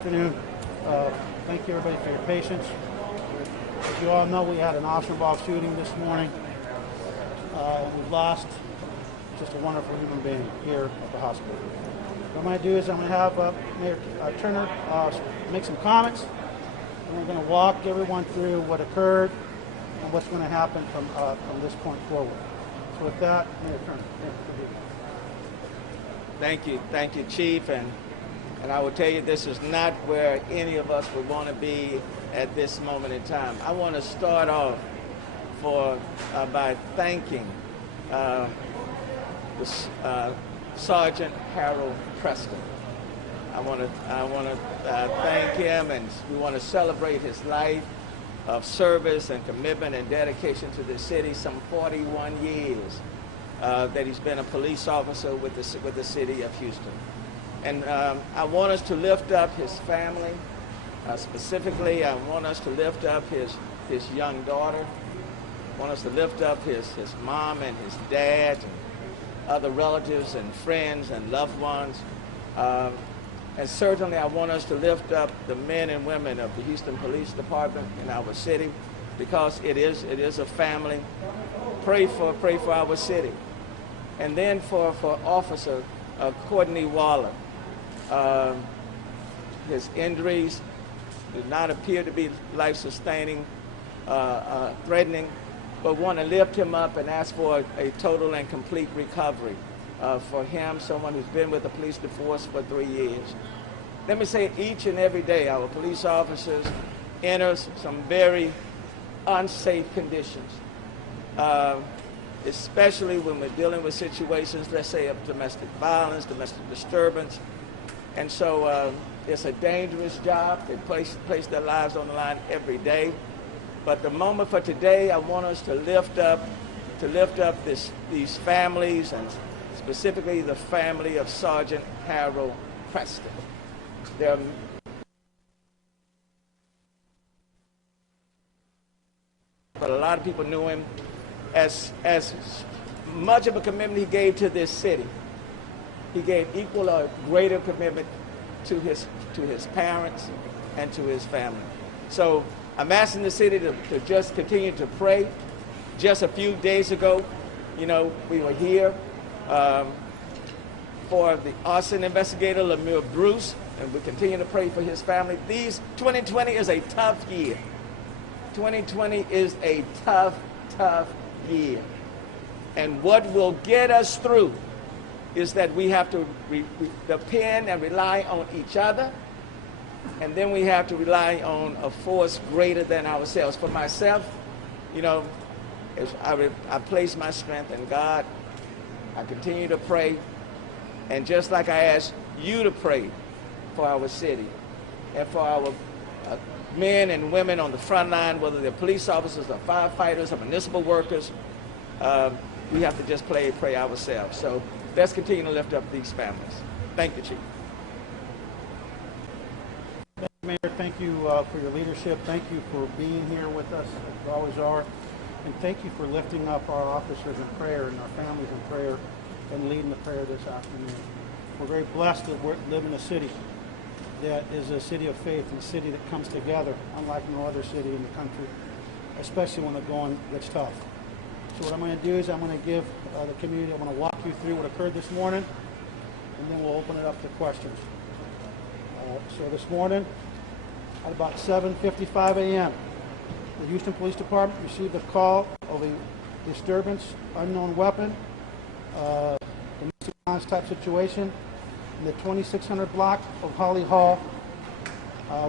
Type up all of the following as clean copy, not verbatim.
Afternoon. Thank you everybody for your patience. As you all know, we had an officer-involved shooting this morning, and we've lost just a wonderful human being here at the hospital. What I'm going to do is I'm going to have Mayor Turner make some comments, and we're going to walk everyone through what occurred and what's going to happen from this point forward. So with that, Mayor Turner. Thank you, Chief, and I will tell you, this is not where any of us would want to be at this moment in time. I want to start off by thanking Sergeant Harold Preston. I want to thank him, and we want to celebrate his life of service and commitment and dedication to the city. Some 41 years that he's been a police officer with the city of Houston. And I want us to lift up his family. Specifically, I want us to lift up his young daughter. I want us to lift up his mom and his dad and other relatives and friends and loved ones. And certainly I want us to lift up the men and women of the Houston Police Department in our city, because it is a family. Pray for our city. And then for Officer Courtney Waller. His injuries do not appear to be life-sustaining, threatening, but want to lift him up and ask for a total and complete recovery for him, someone who's been with the police force for 3 years. Let me say, each and every day, our police officers enter some very unsafe conditions, especially when we're dealing with situations, let's say, of domestic violence, domestic disturbance. And so it's a dangerous job. They place their lives on the line every day. But the moment for today, I want us to lift up these families, and specifically the family of Sergeant Harold Preston. But a lot of people knew him as much of a commitment he gave to this city. He gave equal or greater commitment to his parents and to his family. So I'm asking the city to just continue to pray. Just a few days ago, we were here for the arson investigator, Lemire Bruce, and we continue to pray for his family. 2020 is a tough year. 2020 is a tough year. And what will get us through is that we have to depend and rely on each other, and then we have to rely on a force greater than ourselves. For myself, as I place my strength in God, I continue to pray, and just like I ask you to pray for our city and for our men and women on the front line, whether they're police officers or firefighters or municipal workers, we have to just pray ourselves. So let's continue to lift up these families. Thank you, Chief. Mayor, thank you for your leadership. Thank you for being here with us, as you always are. And thank you for lifting up our officers in prayer and our families in prayer and leading the prayer this afternoon. We're very blessed that we live in a city that is a city of faith and a city that comes together, unlike no other city in the country, especially when the going gets tough. So what I'm going to do is I'm going to give the community, I'm going to walk you through what occurred this morning, and then we'll open it up to questions. So this morning, at about 7:55 a.m., the Houston Police Department received a call of a disturbance, unknown weapon, domestic violence type situation in the 2600 block of Holly Hall,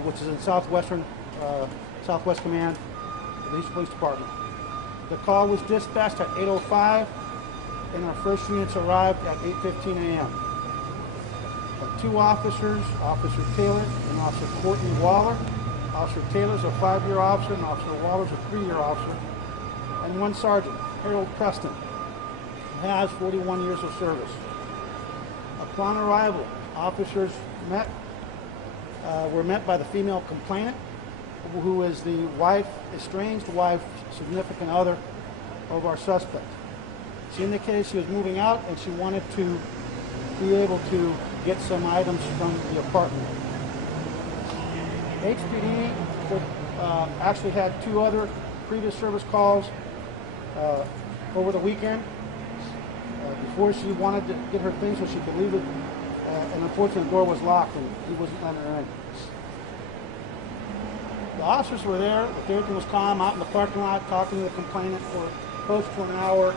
which is in Southwest Command of the Houston Police Department. The call was dispatched at 8:05, and our first units arrived at 8:15 a.m. Two officers, Officer Taylor and Officer Courtney Waller. Officer Taylor's a 5-year officer, and Officer Waller's a 3-year officer, and one Sergeant, Harold Preston, who has 41 years of service. Upon arrival, officers were met by the female complainant, who is the estranged wife, significant other of our suspect. She indicated she was moving out and she wanted to be able to get some items from the apartment. HPD actually had 2 other previous service calls over the weekend before she wanted to get her things so she could leave it, and unfortunately the door was locked and he wasn't letting her in. The officers were there, everything was calm, out in the parking lot talking to the complainant for close to an hour,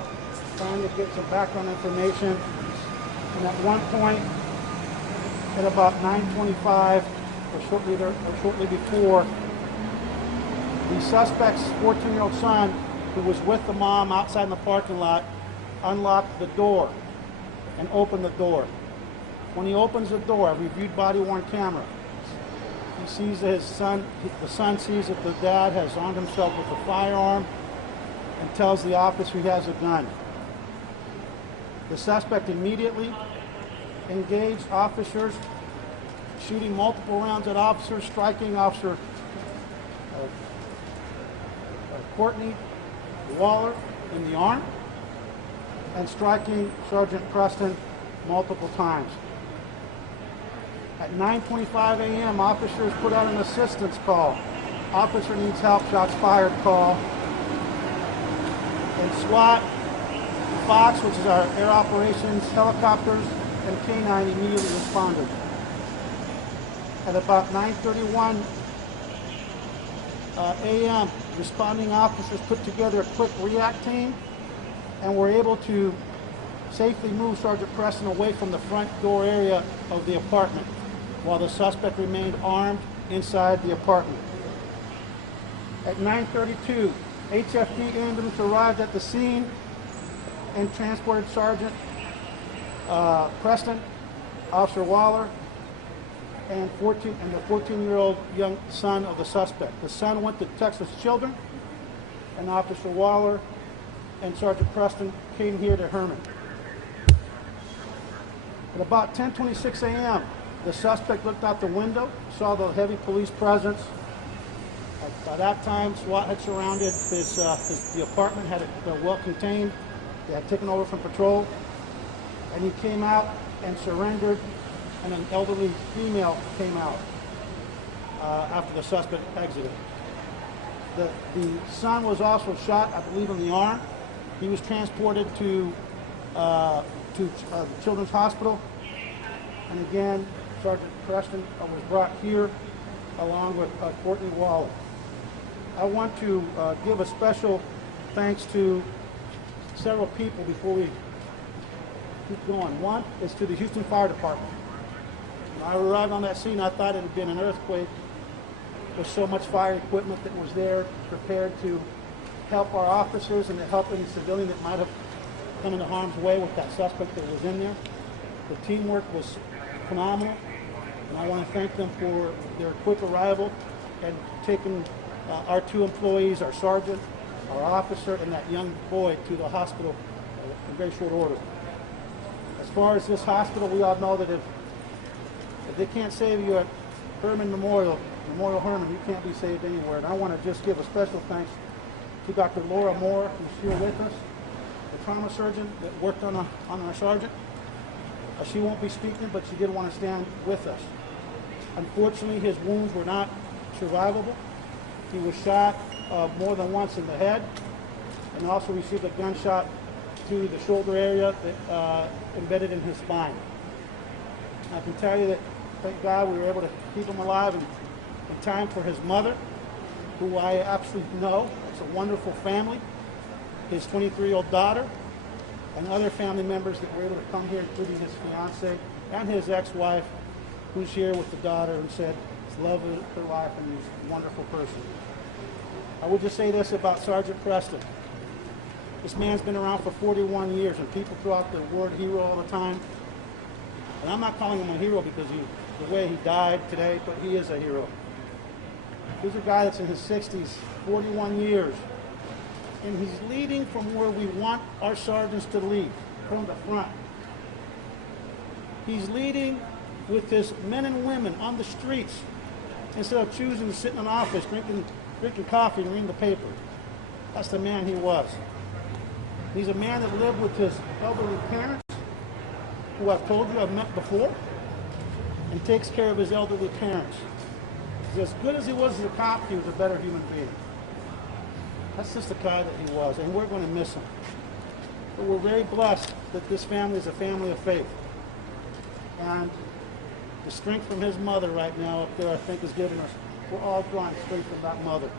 trying to get some background information. And at one point, at about 9:25, or shortly before, the suspect's 14-year-old son, who was with the mom outside in the parking lot, unlocked the door and opened the door. When he opens the door, I reviewed body-worn camera. He sees his son, the son sees that the dad has armed himself with a firearm and tells the officer he has a gun. The suspect immediately engaged officers, shooting multiple rounds at officers, striking Officer Courtney Waller in the arm and striking Sergeant Preston multiple times. At 9:25 a.m., officers put out an assistance call. Officer needs help, shots fired call. And SWAT, Fox, which is our air operations, helicopters, and K9 immediately responded. At about 9:31 a.m., responding officers put together a quick react team and were able to safely move Sergeant Preston away from the front door area of the apartment while the suspect remained armed inside the apartment. At 9:32, HFD ambulance arrived at the scene and transported Sergeant Preston, Officer Waller, and the 14-year-old young son of the suspect. The son went to Texas Children, and Officer Waller and Sergeant Preston came here to Herman. At about 10:26 a.m., the suspect looked out the window, saw the heavy police presence. By that time, SWAT had surrounded the apartment, had it well contained. They had taken over from patrol, and he came out and surrendered, and an elderly female came out after the suspect exited. The son was also shot, I believe, in the arm. He was transported to the Children's Hospital, and again, Sergeant Preston was brought here along with Courtney Waller. I want to give a special thanks to several people before we keep going. One is to the Houston Fire Department. When I arrived on that scene, I thought it had been an earthquake. There's so much fire equipment that was there prepared to help our officers and to help any civilian that might have come into harm's way with that suspect that was in there. The teamwork was phenomenal, and I want to thank them for their quick arrival and taking our 2 employees, our sergeant, our officer, and that young boy to the hospital in very short order. As far as this hospital, we all know that if they can't save you at Memorial Herman, you can't be saved anywhere. And I want to just give a special thanks to Dr. Laura Moore, who's here with us, the trauma surgeon that worked on our sergeant. She won't be speaking, but she did want to stand with us. Unfortunately, his wounds were not survivable. He was shot more than once in the head, and also received a gunshot to the shoulder area that embedded in his spine. I can tell you that, thank God, we were able to keep him alive in time for his mother, who I absolutely know. It's a wonderful family. His 23-year-old daughter, and other family members that were able to come here, including his fiance and his ex-wife, who's here with the daughter, and said it's love of her life and he's a wonderful person. I would just say this about Sergeant Preston. This man's been around for 41 years, and people throw out the word hero all the time. And I'm not calling him a hero because the way he died today, but he is a hero. He's a guy that's in his 60s, 41 years. And he's leading from where we want our sergeants to lead, from the front. He's leading with his men and women on the streets instead of choosing to sit in an office drinking coffee and reading the paper. That's the man he was. He's a man that lived with his elderly parents, who I've told you I've met before, and takes care of his elderly parents. as good as he was as a cop, he was a better human being. That's just the guy that he was, and we're going to miss him. But we're very blessed that this family is a family of faith. And the strength from his mother right now up there, I think, is giving us, we're all drawing strength from that mother.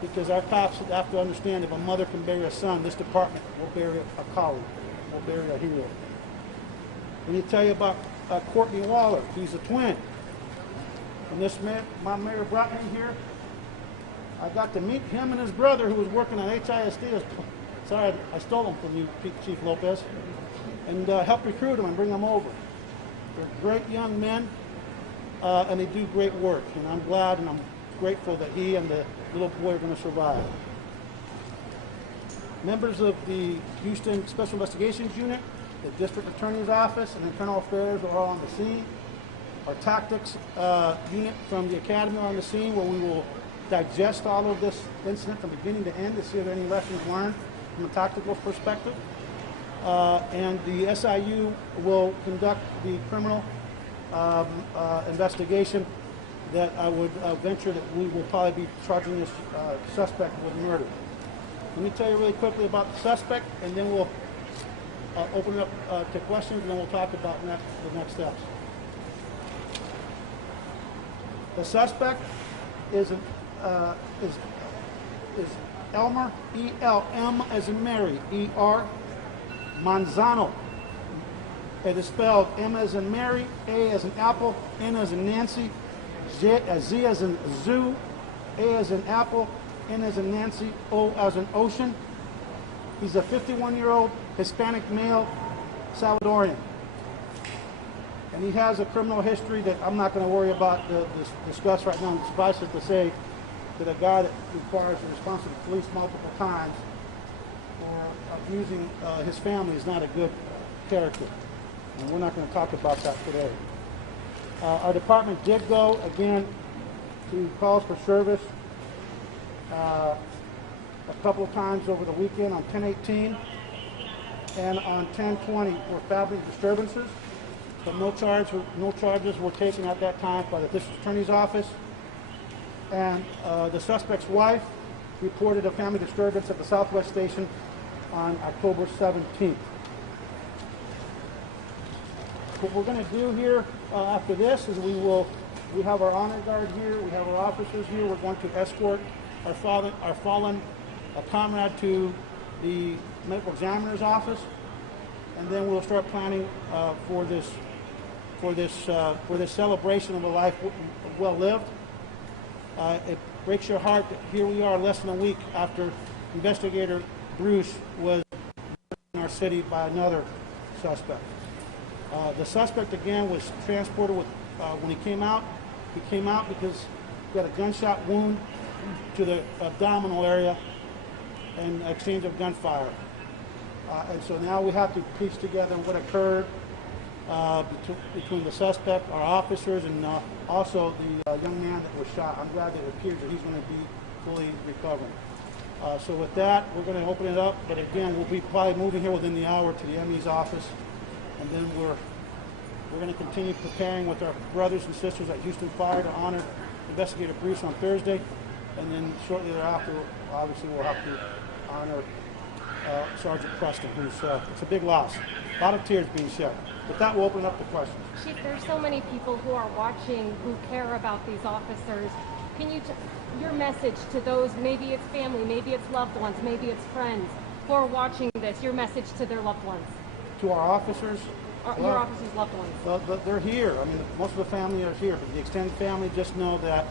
Because our cops have to understand if a mother can bury a son, this department will bury a colleague, will bury a hero. Let me tell you about Courtney Waller. He's a twin. And this man, my mayor brought me here. I got to meet him and his brother who was working on HISD. Sorry, I stole them from you, Chief Lopez. And helped recruit them and bring them over. They're great young men, and they do great work. And I'm glad and I'm grateful that he and the little boy are going to survive. Members of the Houston Special Investigations Unit, the District Attorney's Office, and Internal Affairs are all on the scene. Our Tactics unit from the Academy are on the scene, where we will digest all of this incident from beginning to end to see if there are any lessons learned from a tactical perspective. And the SIU will conduct the criminal investigation that I would venture that we will probably be charging this suspect with murder. Let me tell you really quickly about the suspect, and then we'll open it up to questions, and then we'll talk about the next steps. The suspect is Elmer, E-L-M as in Mary, E-R, Manzano. It is spelled M as in Mary, A as in Apple, N as in Nancy, Z as in Zoo, A as in Apple, N as in Nancy, O as in Ocean. He's a 51-year-old Hispanic male, Salvadorian. And he has a criminal history that I'm not going to worry about to discuss right now. Suffice it to say that a guy that requires a response to the police multiple times for abusing his family is not a good character. And we're not going to talk about that today. Our department did go, again, to calls for service a couple of times over the weekend on 10/18 and on 10/20 for family disturbances. But no charges were taken at that time by the district attorney's office. And the suspect's wife reported a family disturbance at the Southwest Station on October 17th. What we're going to do here after this is we have our honor guard here, we have our officers here. We're going to escort our fallen comrade to the medical examiner's office, and then we'll start planning for this celebration of a life well lived. It breaks your heart that here we are less than a week after investigator Bruce was in our city by another suspect. The suspect again was transported with when he came out because he had a gunshot wound to the abdominal area and exchange of gunfire. And so now we have to piece together what occurred between the suspect, our officers, and also the young man that was shot. I'm glad that it appears that he's going to be fully recovering. So with that, we're going to open it up. But again, we'll be probably moving here within the hour to the ME's office, and then we're going to continue preparing with our brothers and sisters at Houston Fire to honor Investigator Bruce on Thursday, and then shortly thereafter, obviously, we'll have to honor Sergeant Preston, who's it's a big loss. A lot of tears being shed. With that, we'll open up the questions. Chief, there's so many people who are watching who care about these officers. Can you, your message to those, maybe it's family, maybe it's loved ones, maybe it's friends, who are watching this, your message to their loved ones? To our officers? Your officers' loved ones. Well, they're here. I mean, most of the family is here. But the extended family just know that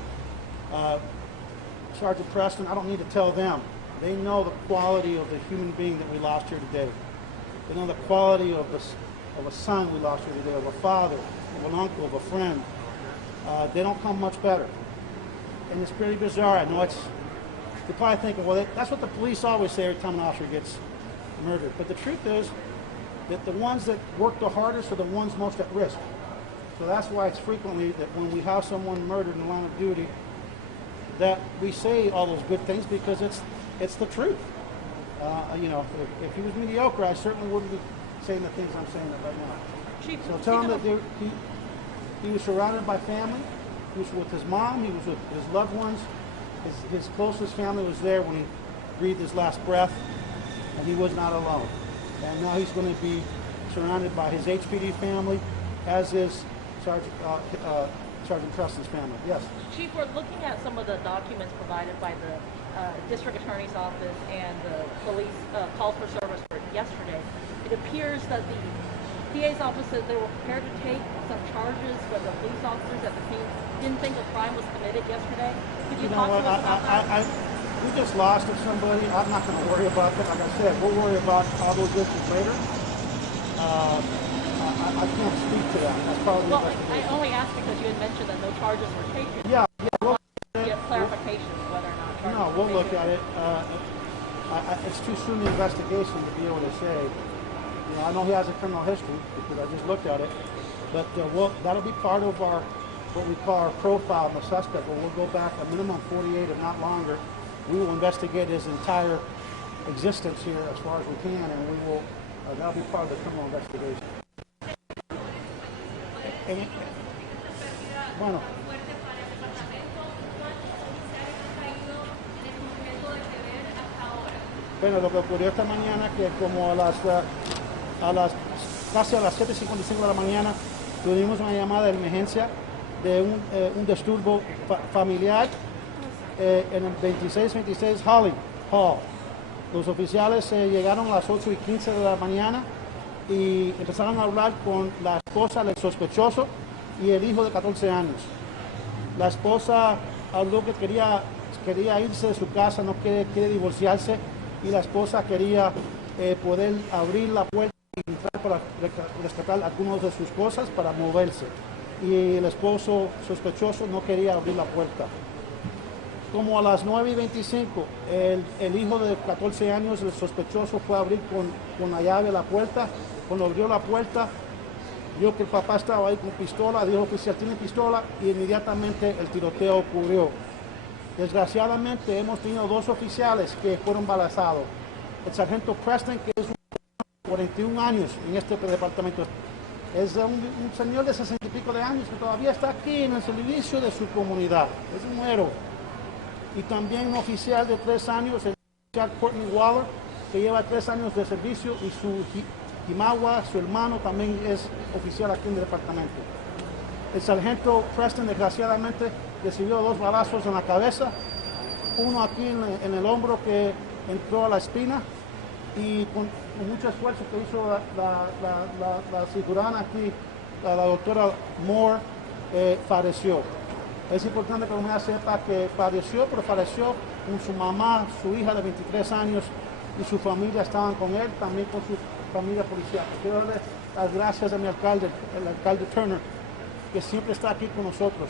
Sergeant Preston, I don't need to tell them. They know the quality of the human being that we lost here today. They know the quality of a son we lost here today, of a father, of an uncle, of a friend. They don't come much better. And it's pretty bizarre. I know you're probably thinking, well, that's what the police always say every time an officer gets murdered. But the truth is that the ones that work the hardest are the ones most at risk. So that's why it's frequently that when we have someone murdered in the line of duty, that we say all those good things because it's the truth. You know, if he was mediocre, I certainly wouldn't be saying the things I'm saying right now. Chief, So tell him that he was surrounded by family. He was with his mom. He was with his loved ones. His closest family was there when he breathed his last breath, and he was not alone. And now he's going to be surrounded by his HPD family, as is Sergeant Preston's family. Yes? Chief, we're looking at some of the documents provided by the District Attorney's Office and the police calls for service for yesterday. It appears that the DA's office said they were prepared to take some charges, but the police officers at the scene didn't think a crime was committed yesterday. Could you talk to us about that? We just lost somebody. I'm not going to worry about that. Like I said, we'll worry about all those issues later. I can't speak to that. That's probably well, I only asked because you had mentioned that no charges were taken. Yeah, we'll get clarification whether or not charges we'll were look taken. at it. It's too soon in the investigation to be able to say. You know, I know he has a criminal history because I just looked at it, but that'll be part of our what we call our profile on the suspect. But we'll go back a minimum 48, if not longer. We will investigate his entire existence here as far as we can, and we will. That'll be part of the criminal investigation. Bueno. Bueno, lo que ocurrió esta mañana, que como casi a las 7:55 de la mañana, tuvimos una llamada de emergencia de un disturbo familiar en el 2626 Holly Hall. Los oficiales llegaron a las 8:15 de la mañana y empezaron a hablar con la esposa del sospechoso y el hijo de 14 años. La esposa habló que quería irse de su casa, no quiere divorciarse, y la esposa quería poder abrir la puerta y entrar para rescatar algunas de sus cosas para moverse. Y el esposo sospechoso no quería abrir la puerta. Como a las 9:25, el hijo de 14 años, el sospechoso, fue a abrir con la llave la puerta. Cuando abrió la puerta, vio que el papá estaba ahí con pistola, dijo: oficial, tiene pistola, y inmediatamente el tiroteo ocurrió. Desgraciadamente hemos tenido 2 oficiales que fueron balazados. El sargento Preston, que es 41 años en este departamento, es un señor de 60 y pico de años que todavía está aquí en el servicio de su comunidad. Es un héroe. Y también un oficial de 3 años, el oficial Courtney Waller, que lleva 3 años de servicio, y su Timagua, su hermano, también es oficial aquí en el departamento. El sargento Preston, desgraciadamente, recibió 2 balazos en la cabeza, uno aquí en el hombro que entró a la espina, y con mucho esfuerzo que hizo la cirujana aquí, la doctora Moore, falleció. Es importante que la comunidad sepa que falleció, pero falleció con su mamá, su hija de 23 años y su familia estaban con él, también con su familia policial. Quiero darle las gracias a mi alcalde, el alcalde Turner, que siempre está aquí con nosotros.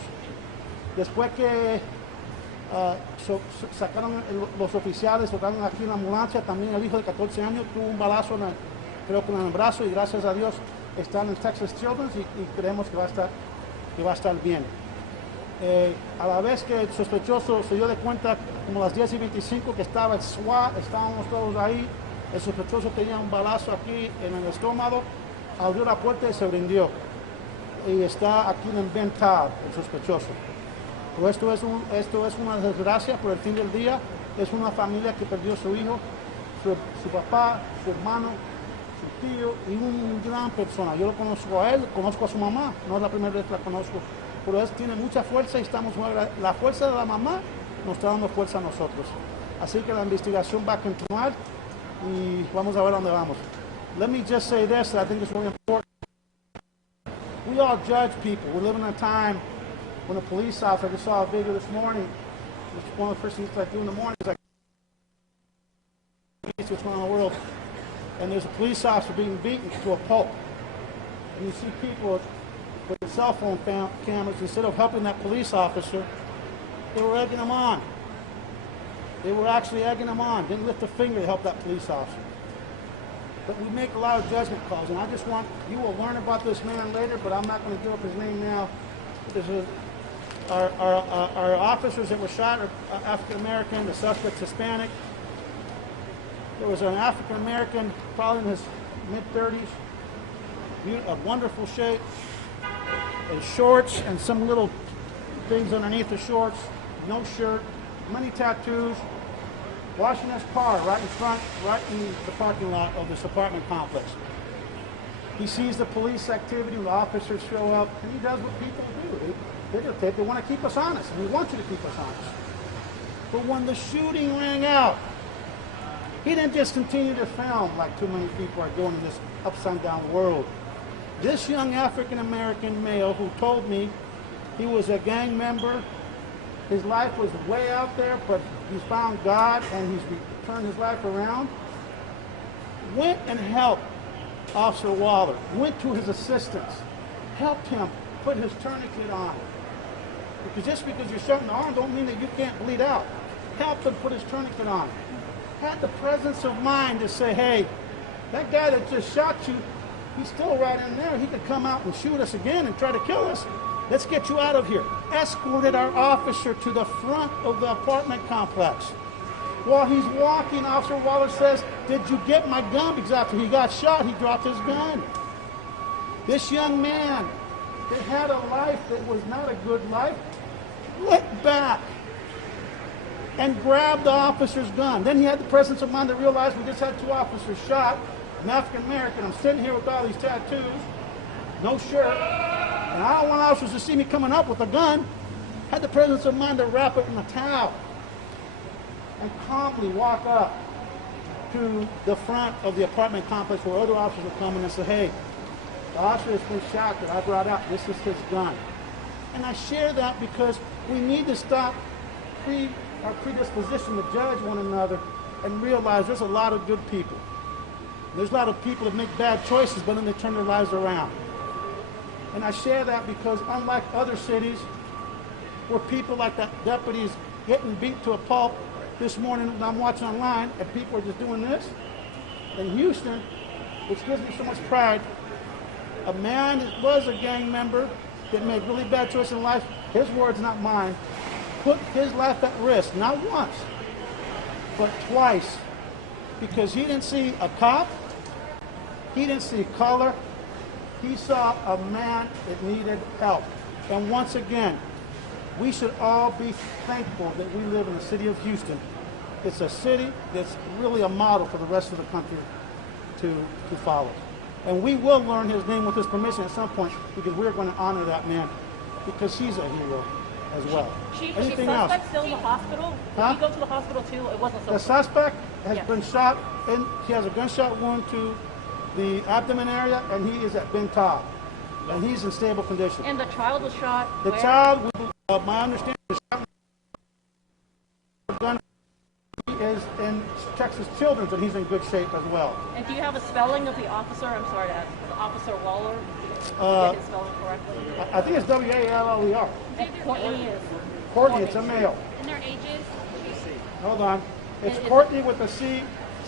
Después que sacaron los oficiales, tocaron aquí en la ambulancia, también el hijo de 14 años tuvo un balazo, creo que en el brazo, y gracias a Dios está en el Texas Children's y creemos que va a estar bien. A la vez que el sospechoso se dio de cuenta, como a las 10:25, que estaba el SWAT, estábamos todos ahí, el sospechoso tenía un balazo aquí en el estómago, abrió la puerta y se rindió. Y está aquí en Ben Cobb, el sospechoso. Pero esto es una desgracia por el fin del día. Es una familia que perdió su hijo, su papá, su hermano, su tío y una gran persona. Yo lo conozco a él, conozco a su mamá, no es la primera vez que la conozco, pero él tiene mucha fuerza y la fuerza de la mamá nos está dando fuerza a nosotros. Así que la investigación va a continuar y vamos a ver dónde vamos. Let me just say this, that I think is really important. We all judge people. We live in a time when a police officer, I just saw a video this morning, it's one of the first things I do in the morning is what's going on in the world, and there's a police officer being beaten to a pulp. And you see people with their cell phone cameras, instead of helping that police officer, they were egging him on. They were actually egging him on, didn't lift a finger to help that police officer. But we make a lot of judgment calls, and I just want, you will learn about this man later, but I'm not going to give up his name now. Our officers that were shot are African-American, the suspect's Hispanic. There was an African-American, probably in his mid-30s, of wonderful shape, and shorts and some little things underneath the shorts, no shirt, many tattoos, washing his car right in front, right in the parking lot of this apartment complex. He sees the police activity, the officers show up, and he does what people do. They want to keep us honest, and we want you to keep us honest. But when the shooting rang out, he didn't just continue to film like too many people are doing in this upside-down world. This young African-American male who told me he was a gang member, his life was way out there, but he's found God and he's turned his life around, went and helped Officer Waller, went to his assistance, helped him put his tourniquet on. Because just because you're shot in the arm don't mean that you can't bleed out. Helped him put his tourniquet on. Had the presence of mind to say, hey, that guy that just shot you, he's still right in there. He could come out and shoot us again and try to kill us. Let's get you out of here. Escorted our officer to the front of the apartment complex. While he's walking, Officer Waller says, did you get my gun? Because after he got shot, he dropped his gun. This young man that had a life that was not a good life, went back and grabbed the officer's gun. Then he had the presence of mind to realize we just had two officers shot. I'm African American. I'm sitting here with all these tattoos, no shirt, and I don't want officers to see me coming up with a gun. Had the presence of mind to wrap it in a towel and calmly walk up to the front of the apartment complex where other officers were coming and say, hey, the officer has been shot that I brought out. This is his gun. And I share that because we need to stop our predisposition to judge one another and realize there's a lot of good people. There's a lot of people that make bad choices, but then they turn their lives around. And I share that because unlike other cities where people like that deputy is getting beat to a pulp, this morning I'm watching online and people are just doing this. In Houston, which gives me so much pride, a man that was a gang member that made really bad choices in life, his words, not mine, put his life at risk, not once, but twice, because he didn't see a cop, he didn't see color, he saw a man that needed help. And once again, we should all be thankful that we live in the city of Houston. It's a city that's really a model for the rest of the country to follow. And we will learn his name with his permission at some point because we're going to honor that man because he's a hero as well. Chief, Anything is the else? suspect still in the hospital? Huh? Did he go to the hospital too? It wasn't so. The suspect has Yes. been shot, and he has a gunshot wound to the abdomen area, and he is at Ben Taub, and he's in stable condition. And the child was shot. The where? child, my understanding is gun. He is in Texas Children's, and he's in good shape as well. And do you have a spelling of the officer? I'm sorry to ask. The Officer Waller? Did you get his spelling correctly? I think it's Waller. And Courtney is. Courtney, it's a male. And their ages? Hold on. It's Is it- Courtney with a C,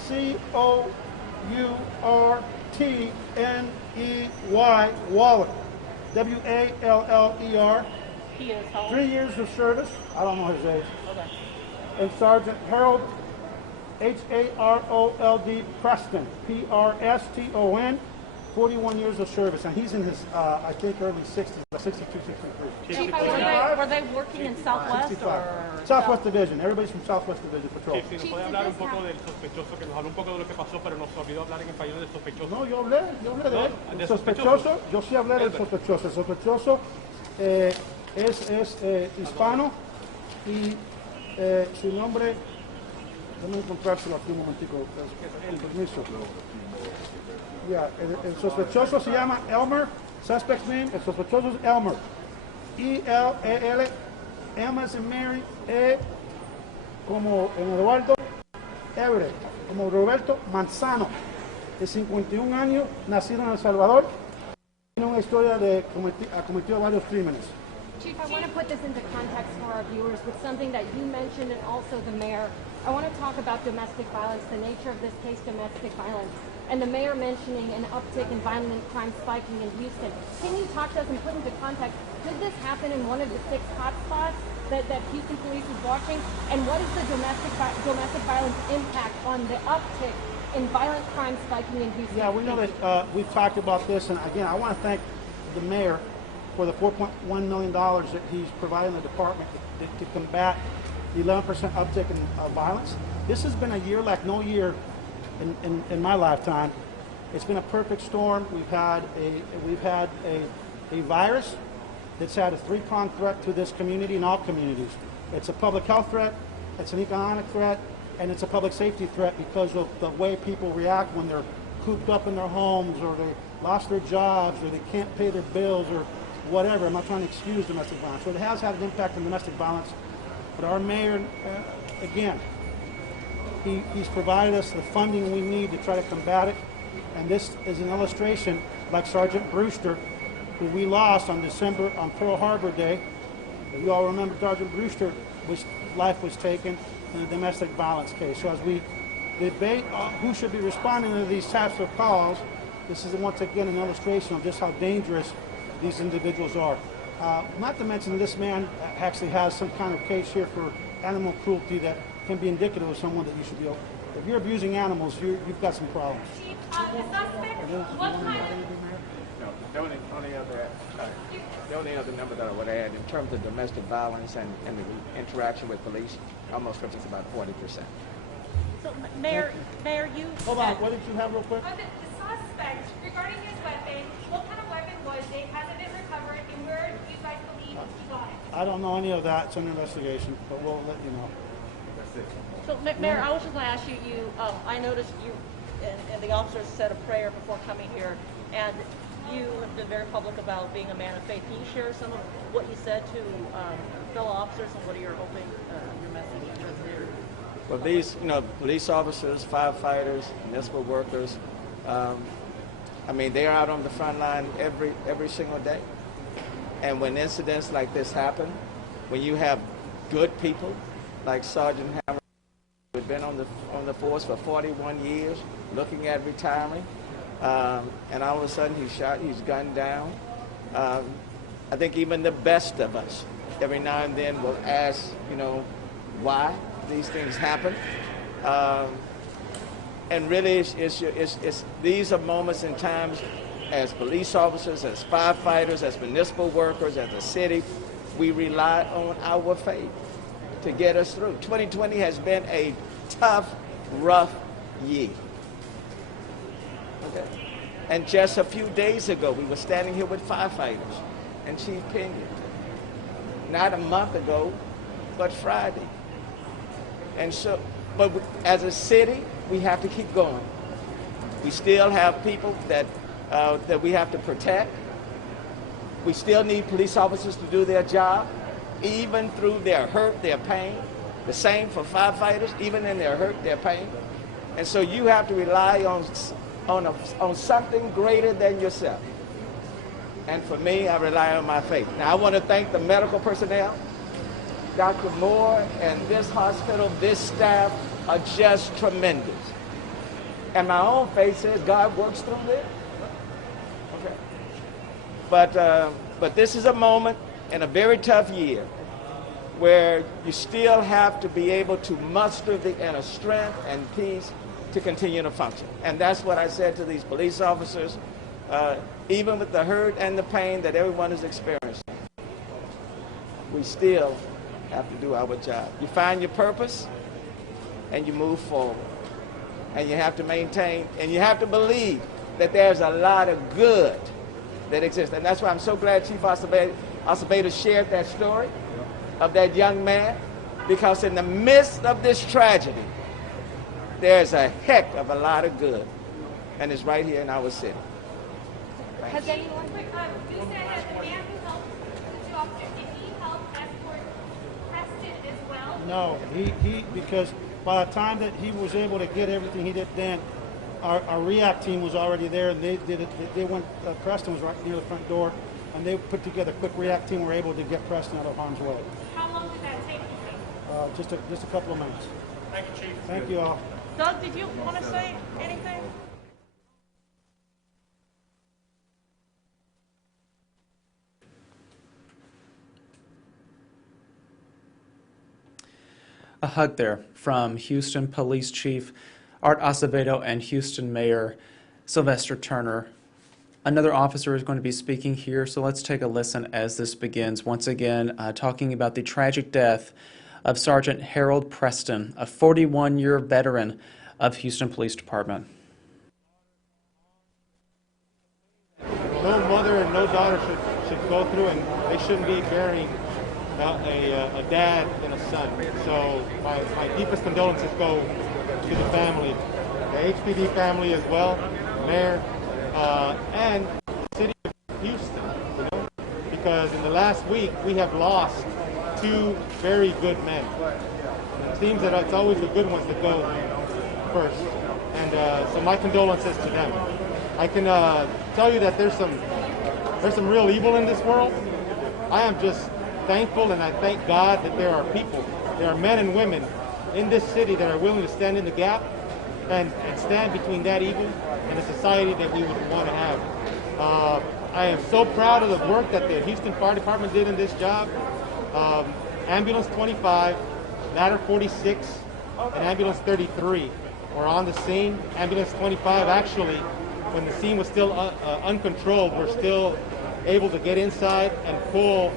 C-O-U-R-T-N-E-Y, Waller. W-A-L-L-E-R. He is how old? 3 years of service. I don't know his age. Okay. And Sergeant Harold, Harold Preston, Preston, 41 years of service. And he's in his, I think, early 60s, like 62, 63. Chief, I wonder, Were they working in Southwest 65. or? Southwest Division. Everybody's from Southwest Division Patrol. Sí, nos puede hablar un poco del sospechoso, que nos habló un poco de lo que pasó, pero nos olvidó hablar en español del sospechoso. No, yo hablé de él. ¿del El sospechoso? sospechoso, yo sí hablé del sospechoso. El sospechoso es hispano y su nombre, déjame encontrárselo aquí un momentico, con permiso. Ya, el sospechoso se llama Elmer, suspect's name, el sospechoso es Elmer. E-L-E-L, M as in Mary, E como en Eduardo, Everett, como Roberto Manzano, de 51 años, nacido en El Salvador, tiene una historia de ha cometido varios crímenes. Chief, I want to put this into context for our viewers with something that you mentioned and also the mayor. I want to talk about domestic violence, the nature of this case, domestic violence, and the mayor mentioning an uptick in violent crime spiking in Houston. Can you talk to us and put into context, did this happen in one of the 6 hotspots that Houston police is watching? And what is the domestic violence impact on the uptick in violent crime spiking in Houston? Yeah, we know that we've talked about this, and again, I want to thank the mayor for the $4.1 million that he's providing the department to combat the 11% uptick in violence. This has been a year like no year in my lifetime. It's been a perfect storm. We've had a virus that's had a three-pronged threat to this community and all communities. It's a public health threat, it's an economic threat, and it's a public safety threat because of the way people react when they're cooped up in their homes, or they lost their jobs, or they can't pay their bills, or whatever. I'm not trying to excuse domestic violence. So it has had an impact on domestic violence. But our mayor, again, he's provided us the funding we need to try to combat it. And this is an illustration, like Sergeant Brewster, who we lost on Pearl Harbor Day. If you all remember, Sergeant Brewster, life was taken in a domestic violence case. So as we debate who should be responding to these types of calls, this is once again an illustration of just how dangerous these individuals are. Not to mention this man actually has some kind of case here for animal cruelty that can be indicative of someone that you should be. If you're abusing animals, you've got some problems. The suspect, what kind of... No, the only other number that I would add in terms of domestic violence and the interaction with police, almost represents about 40%. So, Mayor, you... Hold on, what did you have real quick? The suspect, regarding his weapon, what kind of weapon was it? Has it been recovered? And where do you guys believe he got it? I don't know any of that. It's an investigation, but we'll let you know. So, Mayor, I was just going to ask you, I noticed you and the officers said a prayer before coming here, and you have been very public about being a man of faith. Can you share some of what you said to fellow officers, and what are you hoping your message is? Well, these, police officers, firefighters, municipal workers, I mean, they're out on the front line every single day. And when incidents like this happen, when you have good people like Sergeant Hammer, who had been on the force for 41 years, looking at retiring, and all of a sudden he's gunned down. I think even the best of us, every now and then, will ask, why these things happen. And really, these are moments and times as police officers, as firefighters, as municipal workers, as a city, we rely on our faith to get us through. 2020 has been a tough, rough year. Okay. And just a few days ago, we were standing here with firefighters and Chief Pinion. Not a month ago, but Friday. And so, but as a city, we have to keep going. We still have people that we have to protect. We still need police officers to do their job, even through their hurt, their pain. The same for firefighters, even in their hurt, their pain. And so you have to rely on something greater than yourself. And for me, I rely on my faith. Now, I want to thank the medical personnel. Dr. Moore and this hospital, this staff are just tremendous. And my own faith says God works through this. Okay. But this is a moment in a very tough year where you still have to be able to muster the inner strength and peace to continue to function. And that's what I said to these police officers, even with the hurt and the pain that everyone is experiencing, we still have to do our job. You find your purpose and you move forward. And you have to maintain, and you have to believe that there's a lot of good that exists. And that's why I'm so glad Chief Acevedo shared that story of that young man, because in the midst of this tragedy, there's a heck of a lot of good, and it's right here in our city. Has anyone... You said that the man who helped the two officers, did he help escort Preston as well? No, he because by the time that he was able to get everything he did then, our REACT team was already there, and they did it. They went. Preston was right near the front door, and they put together a quick REACT team. Were able to get Preston out of harm's way. How long did that take? Just a couple of minutes. Thank you, Chief. Thank you all. Doug, did you want to say anything? A hug there from Houston Police Chief Art Acevedo and Houston Mayor Sylvester Turner. Another officer is going to be speaking here, so let's take a listen as this begins. Once again, talking about the tragic death of Sergeant Harold Preston, a 41-year veteran of Houston Police Department. No mother and no daughter should go through, and they shouldn't be burying a dad and a son. So my deepest condolences go to the family, the HPD family as well, Mayor, and the city of Houston, because in the last week we have lost two very good men. It seems that it's always the good ones that go first, and so my condolences to them. I can tell you that there's some real evil in this world. I am just thankful, and I thank God that there are people, there are men and women in this city that are willing to stand in the gap and stand between that evil and a society that we would want to have. I am so proud of the work that the Houston Fire Department did in this job. Ambulance 25, Ladder 46, and Ambulance 33 were on the scene. Ambulance 25 actually, when the scene was still uncontrolled, were still able to get inside and pull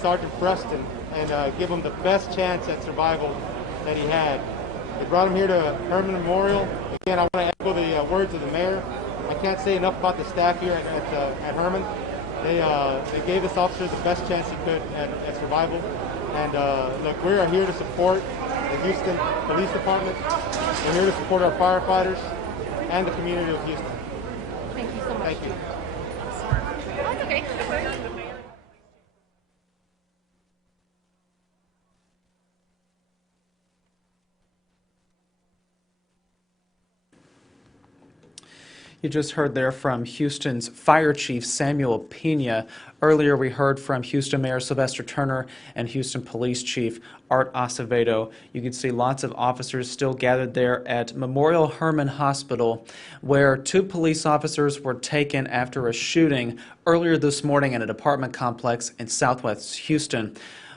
Sergeant Preston and give him the best chance at survival that he had. They brought him here to Herman Memorial. Again, I want to echo the words of the mayor. I can't say enough about the staff here at Herman. They gave this officer the best chance he could at survival. And look, we are here to support the Houston Police Department. We're here to support our firefighters and the community of Houston. Thank you so much. Thank you. That's okay. You just heard there from Houston's Fire Chief Samuel Pena. Earlier we heard from Houston Mayor Sylvester Turner and Houston Police Chief Art Acevedo. You can see lots of officers still gathered there at Memorial Hermann Hospital, where two police officers were taken after a shooting earlier this morning in a apartment complex in southwest Houston.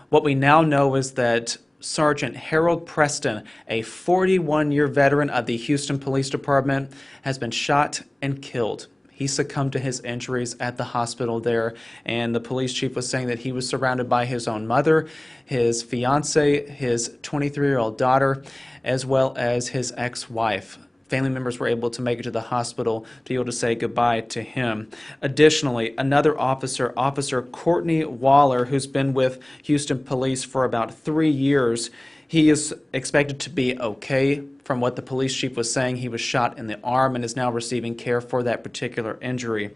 What we now know is that Sergeant Harold Preston, a 41-year veteran of the Houston Police Department, has been shot and killed. He succumbed to his injuries at the hospital there, and the police chief was saying that he was surrounded by his own mother, his fiancée, his 23-year-old daughter, as well as his ex-wife. Family members were able to make it to the hospital to be able to say goodbye to him. Additionally, another officer, Officer Courtney Waller, who's been with Houston Police for about 3 years, he is expected to be okay. From what the police chief was saying, he was shot in the arm and is now receiving care for that particular injury.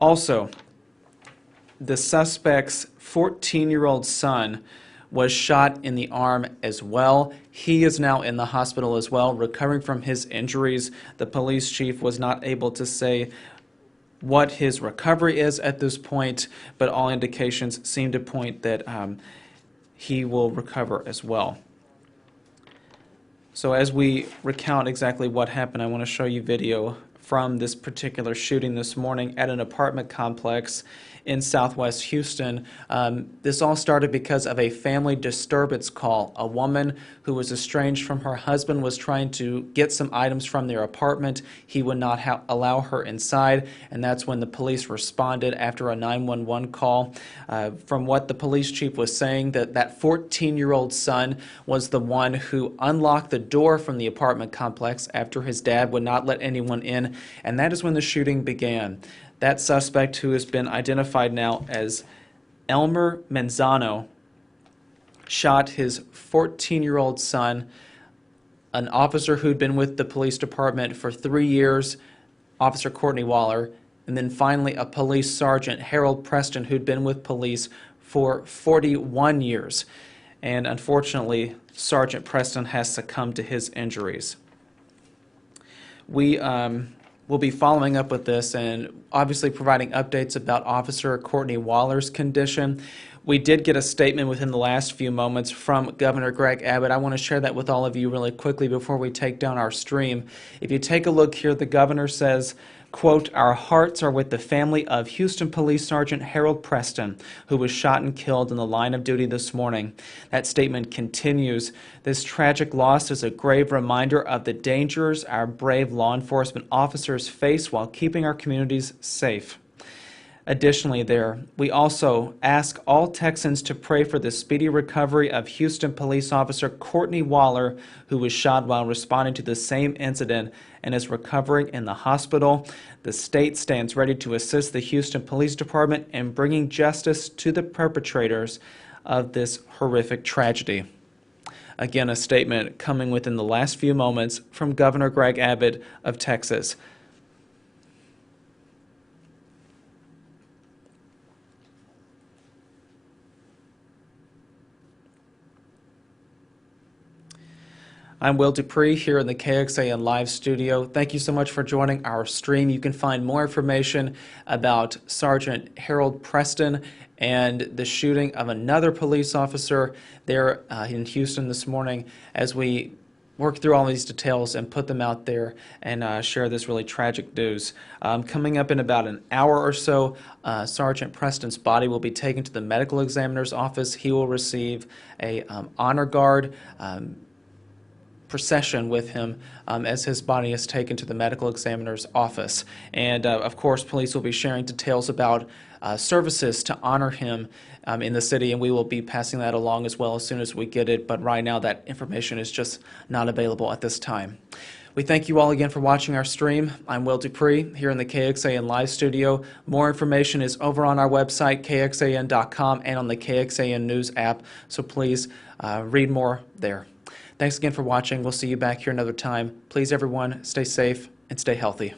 Also, the suspect's 14-year-old son was shot in the arm as well. He is now in the hospital as well, recovering from his injuries. The police chief was not able to say what his recovery is at this point, but all indications seem to point that he will recover as well. So as we recount exactly what happened, I want to show you video from this particular shooting this morning at an apartment complex in southwest Houston. This all started because of a family disturbance call. A woman who was estranged from her husband was trying to get some items from their apartment. He would not allow her inside, and that's when the police responded after a 911 call. From what the police chief was saying, that 14-year-old son was the one who unlocked the door from the apartment complex after his dad would not let anyone in, and that is when the shooting began. That suspect, who has been identified now as Elmer Manzano, shot his 14-year-old son, an officer who'd been with the police department for 3 years, Officer Courtney Waller, and then finally a police sergeant, Harold Preston, who'd been with police for 41 years. And unfortunately, Sergeant Preston has succumbed to his injuries. We'll be following up with this and obviously providing updates about Officer Courtney Waller's condition. We did get a statement within the last few moments from Governor Greg Abbott. I want to share that with all of you really quickly before we take down our stream. If you take a look here, the governor says, quote, "Our hearts are with the family of Houston Police Sergeant Harold Preston, who was shot and killed in the line of duty this morning." That statement continues, "This tragic loss is a grave reminder of the dangers our brave law enforcement officers face while keeping our communities safe." Additionally, we also ask all Texans to pray for the speedy recovery of Houston police officer Courtney Waller, who was shot while responding to the same incident and is recovering in the hospital. The state stands ready to assist the Houston Police Department in bringing justice to the perpetrators of this horrific tragedy. Again, a statement coming within the last few moments from Governor Greg Abbott of Texas. I'm Will Dupree here in the KXAN Live studio. Thank you so much for joining our stream. You can find more information about Sergeant Harold Preston and the shooting of another police officer there in Houston this morning as we work through all these details and put them out there and share this really tragic news. Coming up in about an hour or so, Sergeant Preston's body will be taken to the medical examiner's office. He will receive a honor guard procession with him as his body is taken to the medical examiner's office. And of course, police will be sharing details about services to honor him in the city, and we will be passing that along as well as soon as we get it. But right now, that information is just not available at this time. We thank you all again for watching our stream. I'm Will Dupree here in the KXAN Live studio. More information is over on our website, kxan.com, and on the KXAN News app, so please read more there. Thanks again for watching. We'll see you back here another time. Please, everyone, stay safe and stay healthy.